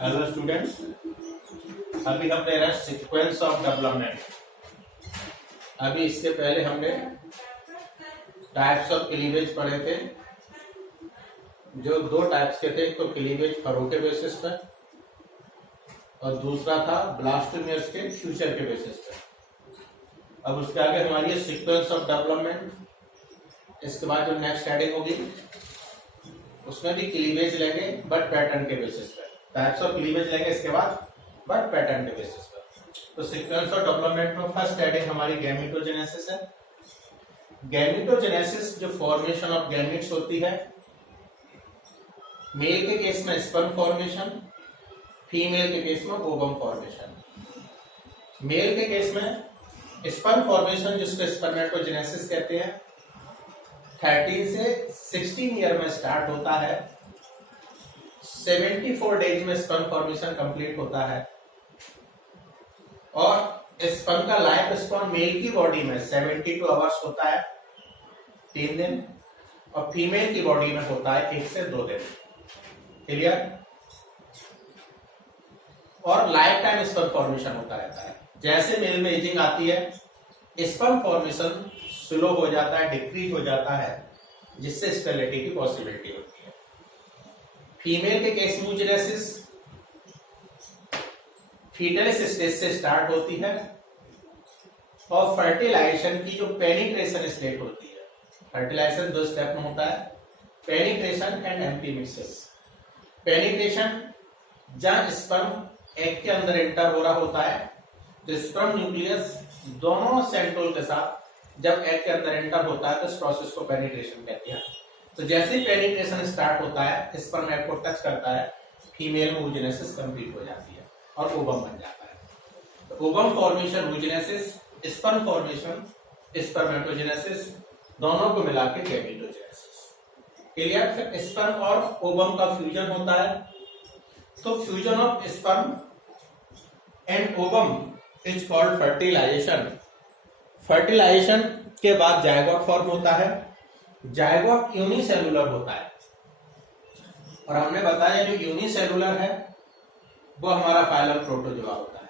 Hello students, अभी हम ले रहे हैं सीक्वेंस ऑफ डेवलपमेंट। अभी इसके पहले हमने टाइप्स ऑफ क्लीवेज पढ़े थे, जो दो टाइप्स के थे। एक तो क्लीवेज फरो के बेसिस पर और दूसरा था ब्लास्टोमियर्स के फ्यूचर के बेसिस पर। अब उसके आगे हमारी है सीक्वेंस ऑफ डेवलपमेंट। इसके बाद जो नेक्स्ट हेडिंग होगी उसमें भी क्लीवेज लेंगे बट पैटर्न के बेसिस पर। टाइप्स ऑफ क्लीवेज लेंगे इसके बाद बट पैटर्न के बेसिस पर। तो सीक्वेंस ऑफ डेवलपमेंट में फर्स्ट हेडिंग हमारी गैमेटोजेनेसिस है। गैमेटोजेनेसिस जो फॉर्मेशन ऑफ गैमेट्स होती है, मेल के केस में स्पर्म फॉर्मेशन, फीमेल के केस में ओवम फॉर्मेशन। मेल के केस में स्पर्म फॉर्मेशन जिसको स्पर्मेटोजेनेसिस कहते हैं 13 से 16 ईयर में स्टार्ट होता है। 74 डेज में स्पर्म फॉर्मेशन कंप्लीट होता है और स्पर्म का लाइफ स्पॉन मेल की बॉडी में 72 आवर्स होता है, 3 दिन, और फीमेल की बॉडी में होता है 1 से 2 दिन। क्लियर? और लाइफ टाइम स्पर्म फॉर्मेशन होता रहता है। जैसे मेल में एजिंग आती है, स्पर्म फॉर्मेशन स्लो हो जाता है, डिक्रीज हो जाता है, जिससे स्टेरिलिटी की पॉसिबिलिटी होती है। फीमेल के केस में जेनेसिस फीटस स्टेज से स्टार्ट होती है और फर्टिलाइजेशन की जो पेनिट्रेशन स्टेट होती है, फर्टिलाइजेशन 2 स्टेप में होता है, पेनिट्रेशन एंड एम्पीमिसिस। पेनिट्रेशन जहां स्पर्म एग के अंदर एंटर हो रहा होता है, तो स्पर्म न्यूक्लियस दोनों सेंट्रोल के साथ जब एग के अंदर एंटर होता है तो इस प्रोसेस को पेनिट्रेशन कहते हैं। तो जैसे ही पेनिट्रेशन स्टार्ट होता है, स्पर्म एग को टच करता है, फीमेल में oogenesis कंप्लीट हो जाती है और ओवम बन जाता है। तो ovum formation oogenesis, sperm formation spermatogenesis, दोनों को मिला के गैमेटोजेनेसिस। क्लियर? फिर स्पर्म और ओवम का फ्यूजन होता है, तो fusion of sperm and ovum is called fertilisation. Fertilisation के बाद जायगोट फॉर्म होता है। जायगोट यूनिसेलुलर होता है और हमने बताया जो यूनिसेलुलर है वो हमारा फाइलम प्रोटोजोआ होता है।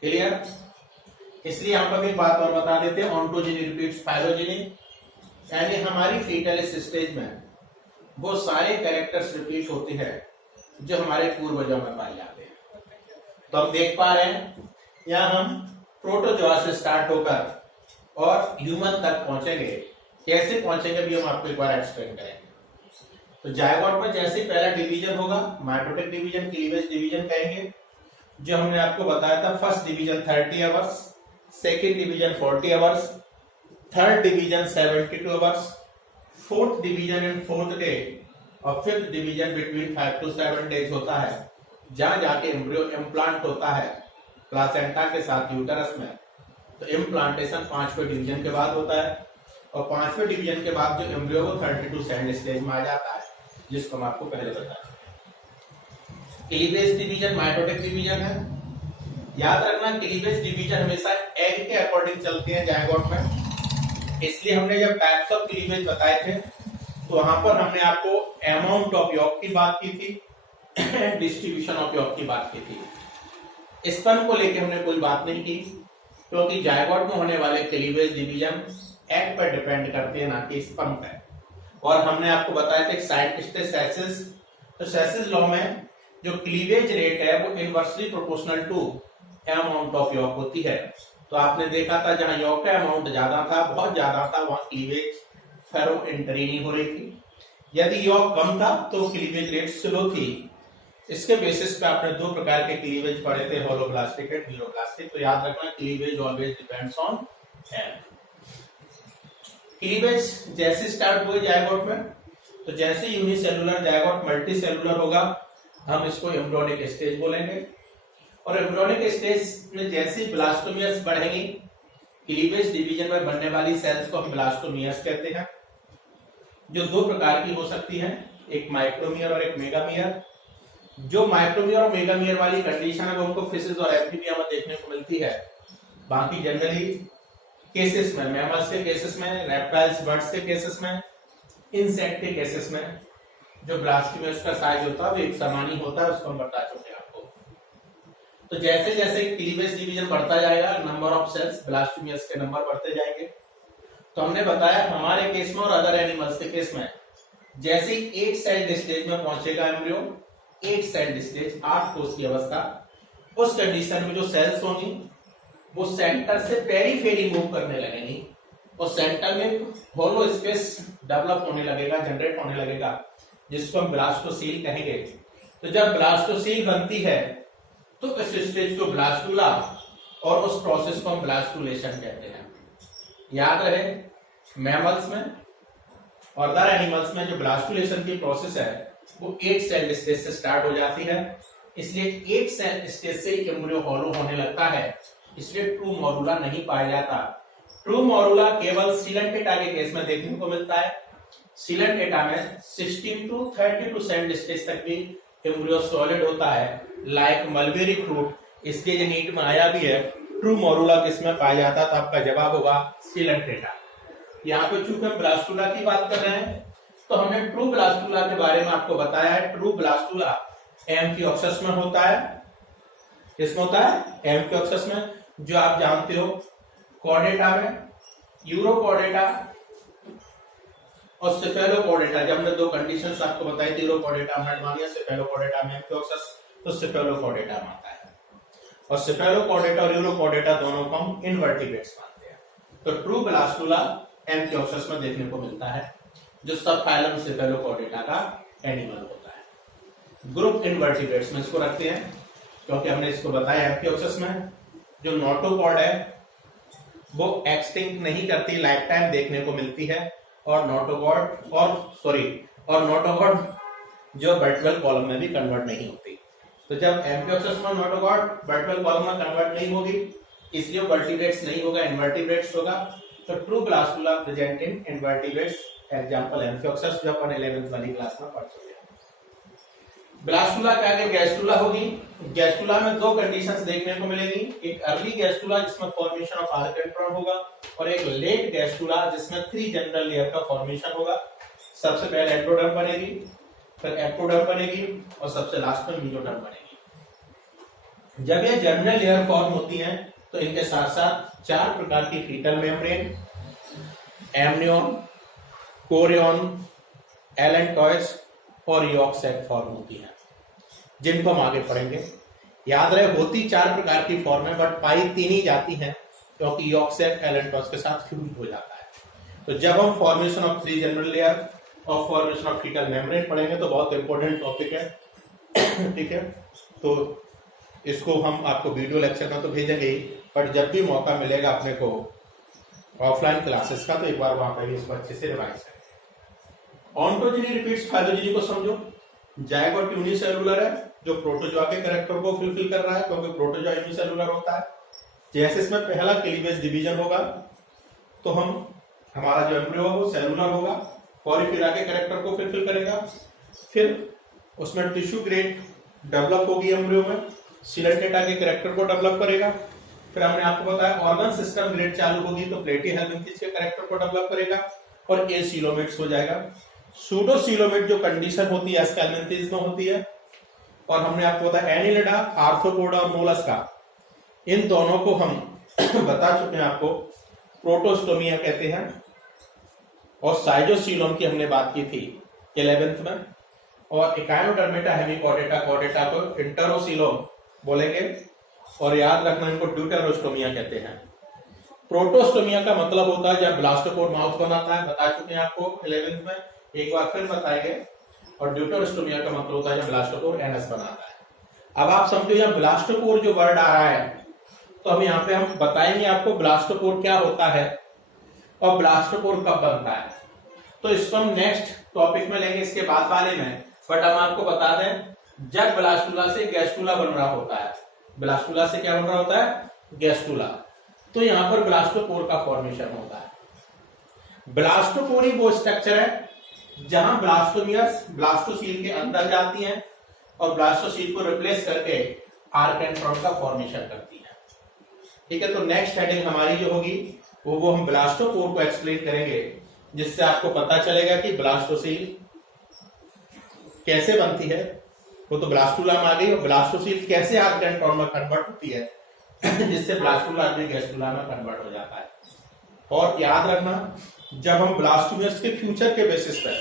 क्लियर? इसलिए हम लोग एक बात और बता देते हैं, ऑन्टोजेनी रिपीट्स फाइलोजेनी, यानी हमारी फीटल स्टेज में वो सारे कैरेक्टर्स रिपीट होते हैं जो हमारे पूर्वजों में पाए जाते हैं। तो हम देख पा रहे हैं यहाँ हम प्रोटोजोआ से स्टार्ट होकर और ह्यूमन तक पहुंचेंगे। कैसे पहुंचेंगे भी हम आपको एक बार एक्सप्लेन करेंगे। तो जायगोट में जैसे पहला डिवीजन होगा माइटोटिक डिवीजन, क्लीवेज डिवीजन कहेंगे, जो हमने आपको बताया था। First division 30 hours, second division 40 hours, third division 72 hours, fourth division in 4th day और fifth division between 5 to 7 days होता है, जहां जाके एम्ब्रियो इम्प्लांट होता है प्लासेंटा के साथ यूटरस में। तो इम्प्लांटेशन 5वें डिवीजन के बाद होता है और 5वें डिवीजन के बाद जो एम्ब्रियो वो 32 सैंड स्टेज में आ जाता है, जिसको हम आपको पहले बताया। क्लीवेज डिवीजन माइटोटिक डिवीजन है। याद रखना क्लीवेज डिवीजन हमेशा एग के अकॉर्डिंग चलते हैं जायगोट में। इसलिए हमने जब टाइप्स ऑफ क्लीवेज बताए थे तो वहां पर हमने आपको अमाउंट ऑफ यॉक की बात की थी एंड डिस्ट्रीब्यूशन ऑफ यॉक की बात की थी। स्पर्म को लेके हमने कोई बात नहीं की, क्योंकि जायगोट में होने वाले क्लीवेज डिवीजन एग पर डिपेंड करते हैं, ना कि स्पर्म पर। और हमने आपको बताया था एक साइंटिस्ट है सैसिस। तो सैसिस लॉ में जो क्लीवेज रेट है वो inversely proportional to amount of yolk होती है। तो आपने देखा था जहां यॉक का अमाउंट ज्यादा था, बहुत ज्यादा था, वहां क्लीवेज फेरो एंट्री नहीं हो रही थी। यदि यॉक कम था तो क्लीवेज रेट स्लो थी। इसके बेसिस पे आपने 2 प्रकार के क्लीवेज पढ़े थे, होलोब्लास्टिक एंड न्यूरोब्लास्टिक। तो याद रखना cleavage always depends on egg. Cleavage जैसे स्टार्ट हुए जायगोट में, तो जैसे यूनिसेलुलर जायगोट मल्टी सेलुलर होगा, हम इसको एम्ब्रियोनिक स्टेज बोलेंगे। और एम्ब्रियोनिक स्टेज में जैसे ब्लास्टोमियर्स बढ़ेंगी, क्लीवेज डिवीजन में बनने वाली सेल्स को हम ब्लास्टोमियर्स कहते हैं, जो 2 प्रकार की हो सकती हैं, एक माइक्रोमियर और एक मेगामियर। जो माइक्रोमियर और मेगामियर वाली कंडीशन है वो हमको फिशेस और एम्फीबिया में देखने को मिलती है। बाकी जनरली केसेस में, मैमल्स के केसेस में, रेप्टाइल्स बर्ड्स के केसेस में, इंसेक्ट के केसेस में जो ब्लास्टोमियर्स का साइज होता है वो एक समान ही होता है, उसको हम बता चुके हैं आपको। तो जैसे जैसे क्लीवेज डिवीजन बढ़ता जाएगा, नंबर ऑफ सेल्स ब्लास्टोमियर्स के नंबर बढ़ते जाएंगे। तो हमने बताया हमारे केस में और अदर एनिमल्स के केस में जैसे 8 सेल स्टेज में पहुंचेगा एम्ब्रियो, 8 सेल स्टेज 8 कोष की अवस्था, उस कंडीशन में जो सेल्स होंगी वो सेंटर से पेरीफेरी मूव करने लगेंगी और सेंटर में होलो स्पेस डेवलप होने लगेगा, जनरेट होने लगेगा, जिसको हम ब्लास्टोसील कहेंगे। तो जब ब्लास्टोसील बनती है तो इस स्टेज को ब्लास्टुला और उस प्रोसेस को हम ब्लास्टुलेशन कहते हैं। याद रहे मैमल्स में और अदर एनिमल्स में जो ब्लास्टुलेशन की प्रोसेस है वो 8 सेल स्टेज से स्टार्ट हो जाती है, इसलिए 8 सेल स्टेज से ही एम्ब्रियो हॉलो होने लगता है, इसलिए ट्रू मोरुला नहीं पाया जाता। ट्रू मोरुला केवल सीलेंटेटा के केस में देखने को मिलता है। सीलेंटेटा में 16 to 32 सेल स्टेज तक भी एम्ब्रियो सॉलिड होता है, लाइक मलबेरी फ्रूट, इसके जो नीट में आया भी है। ट्रू मोरुला किसमें पाया जाता, तो आपका जवाब होगा सीलेंटेटा। यहाँ पे चूंकि हम ब्लास्टुला की बात कर रहे हैं तो हमने ट्रू ब्लास्टुला के बारे में आपको बताया है। ट्रू ब्लास्टुला एम्फिओक्सस में होता है। किसमें होता है? एम्फिओक्सस में, जो आप जानते हो कॉर्डेटा में, यूरोकॉर्डेटा और सेफेलोकॉर्डेटा। जब हमने दो कंडीशंस आपको बताई थी, यूरोकॉर्डेटा में एडवानिया, सेफेलोकॉर्डेटा में एम्फिओक्सस, तो सेफेलोकॉर्डेटा में आता है। और सेफेलोकॉर्डेटा और यूरोकॉर्डेटा दोनों को हम इनवर्टिब्रेट्स मानते हैं। तो ट्रू ब्लास्टुला एम्फिओक्सस में देखने को मिलता है, जो सब फाइलम सेफेलोकॉर्डेटा का एनिमल होता है। ग्रुप इनवर्टिब्रेट्स में इसको रखते हैं क्योंकि हमने इसको बताया एम्फिओक्सस में जो नोटोकॉर्ड है वो एक्सटिंक्ट नहीं करती, लाइफ टाइम देखने को मिलती है। और नोटोकॉर्ड और नोटोकॉर्ड जो वर्टिकल कॉलम में भी कन्वर्ट नहीं होती। तो जब एम्फिओक्सस में नोटोकॉर्ड वर्टिकल कॉलम में कन्वर्ट नहीं होगी, इसलिए वर्टिब्रेट्स नहीं होगा, इनवर्टिब्रेट्स होगा। तो true blastula present in invertebrates, example amphioxus, जो अपन 11th वाली क्लास में पढ़ चुके हैं। ब्लास्टुला के आगे गैस्टुला होगी। गैस्टुला में दो कंडीशंस देखने को मिलेगी, एक अर्ली गैस्टुला जिसमें फॉर्मेशन ऑफ आर्केंट्रॉन होगा और एक लेट गैस्टुला जिसमें 3 जनरल लेयर का फॉर्मेशन होगा। सबसे पहले एंडोडर्म बनेगी, फिर एक्टोडर्म बनेगी और सबसे लास्ट में मेसोडर्म बनेगी। जब ये जनरल लेयर फॉर्म होती हैं तो इनके साथ साथ 4 प्रकार की फीटल मेम्ब्रेन, एमनियन, कोरियन, एलेंटॉइड्स और यॉक सैक फॉर्म होती हैं, जिनको हम आगे पढ़ेंगे। याद रहे होती 4 प्रकार की फॉर्म है, बट पाई 3 ही जाती हैं क्योंकि यॉक सैक एलेंटॉइड्स के साथ फ्यूज हो जाता है। तो जब हम फॉर्मेशन ऑफ 3 जनरल लेयर और फॉर्मेशन ऑफ फीटल मेम्ब्रेन पढ़ेंगे तो बहुत इंपॉर्टेंट टॉपिक है। ठीक है, तो इसको हम आपको वीडियो लेक्चर में तो भेजेंगे ही, बट जब भी मौका मिलेगा अपने को ऑफलाइन क्लासेस का, तो एक बार वहां पर भी इसको अच्छे से रिवाइज करेंगे। ऑन्टोजेनी रिपीट्स फाइलोजेनी को समझो। जाइगोट यूनिसेलुलर है, जो प्रोटोजोआ के कैरेक्टर को फुलफिल कर रहा है, क्योंकि प्रोटोजोआ यूनिसेलुलर होता है। जैसे इसमें पहला क्लीवेज डिवीजन होगा तो हमारा जो एम्ब्रियो है वो सेलुलर होगा, पॉलीफिला के कैरेक्टर को फुलफिल करेगा। फिर उसमें टिश्यू ग्रेड डेवलप होगी एम्ब्रियो में, सीलेंटेटा के कैरेक्टर को डेवलप करेगा। फिर हमने आपको बताया ऑर्गन सिस्टम ग्रेड चालू होगी तो प्लेटीहेल्मिन्थेस के कैरेक्टर को डेवलप करेगा और ए सीलोमेट्स हो जाएगा। सूडोसीलोमेट जो कंडीशन होती है एस्केल्मिन्थेस में होती है। और हमने आपको बताया एनिलिडा, आर्थ्रोपोडा और मोलस्का, इन दोनों को हम बता चुके हैं आपको प्रोटोस्टोमिया कहते हैं। और साइजोसीलोम की हमने बात की थी 11th में। और इकाइनोडर्मेटा हेमिकॉर्डेटा कॉर्डेटा को इंटरोसीलोम बोलेंगे। और याद रखना इनको ड्यूटेरोस्टोमिया कहते हैं। प्रोटोस्टोमिया का मतलब होता है जब ब्लास्टोपोर माउथ बनाता है, बता चुके हैं आपको 11th में, एक बार फिर बताएंगे। और ड्यूटेरोस्टोमिया का मतलब होता है जब ब्लास्टोपोर एनस बनाता है। अब आप समझो यहाँ ब्लास्टोपोर जो वर्ड आ रहा है, तो हम यहाँ पे हम बताएंगे आपको ब्लास्टोपोर क्या होता है और ब्लास्टोपोर कब बनता है। तो इसको हम नेक्स्ट टॉपिक में लेंगे, इसके बाद वाले में। बट हम आपको बता दें जब ब्लास्टुला से गैस्टुला बन रहा होता है, ब्लास्टुला से क्या बन रहा होता है? गैस्टुला। तो यहाँ पर ब्लास्टोपोर का फॉर्मेशन होता है। ब्लास्टोपोर ही वो स्ट्रक्चर है जहां ब्लास्टोमियर्स ब्लास्टोसील के अंदर जाती हैं और ब्लास्टोसील को रिप्लेस करके आर्केंट्रॉन का फॉर्मेशन करती है। ठीक है, तो नेक्स्ट हेडिंग हमारी जो होगी वो हम ब्लास्टोपोर को एक्सप्लेन करेंगे, जिससे आपको पता चलेगा कि ब्लास्टोसील कैसे बनती है, वो तो ब्लास्टुला में आ गई। और ब्लास्टोसील कैसे आर्गेनटॉन में कन्वर्ट होती है जिससे ब्लास्टुला अर्ली गैस्टुला में कन्वर्ट हो जाता है। और याद रखना, जब हम ब्लास्टोमियर्स के फ्यूचर के बेसिस पर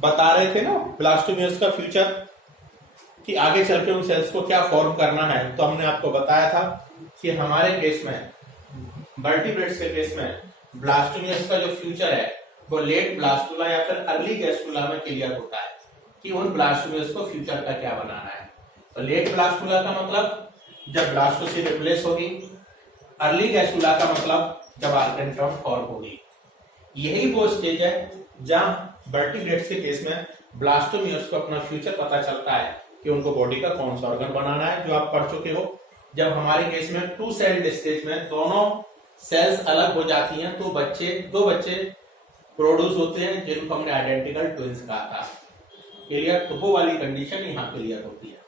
बता रहे थे ना, ब्लास्टोमियर्स का फ्यूचर कि आगे चल के उन सेल्स को क्या फॉर्म करना है, तो हमने आपको बताया था कि हमारे केस में, वर्टिब्रेट्स के केस में, ब्लास्टोमियर्स का जो फ्यूचर है वो लेट ब्लास्टुला या फिर अर्ली गैस्टुला में क्लियर होता है कि उन ब्लास्टोमियर्स को फ्यूचर का क्या बनाना है। तो लेट ब्लास्टुला का मतलब जब ब्लास्टोसील रिप्लेस होगी, अर्ली गैस्टुला का मतलब जब आर्गेनटॉन फॉर्म होगी। यही वो स्टेज है जहां वर्टिब्रेट्स के केस में ब्लास्टोमियर्स को अपना फ्यूचर पता चलता है कि उनको बॉडी का कौन सा ऑर्गन बनाना है, जो आप पढ़ चुके हो। जब हमारे केस में 2 सेल्ड स्टेज में दोनों सेल्स अलग हो जाती हैं तो दो बच्चे प्रोड्यूस होते हैं जिनको हमने आइडेंटिकल ट्विंस कहा था। क्लियर? तो वो वाली कंडीशन यहाँ क्लियर होती है।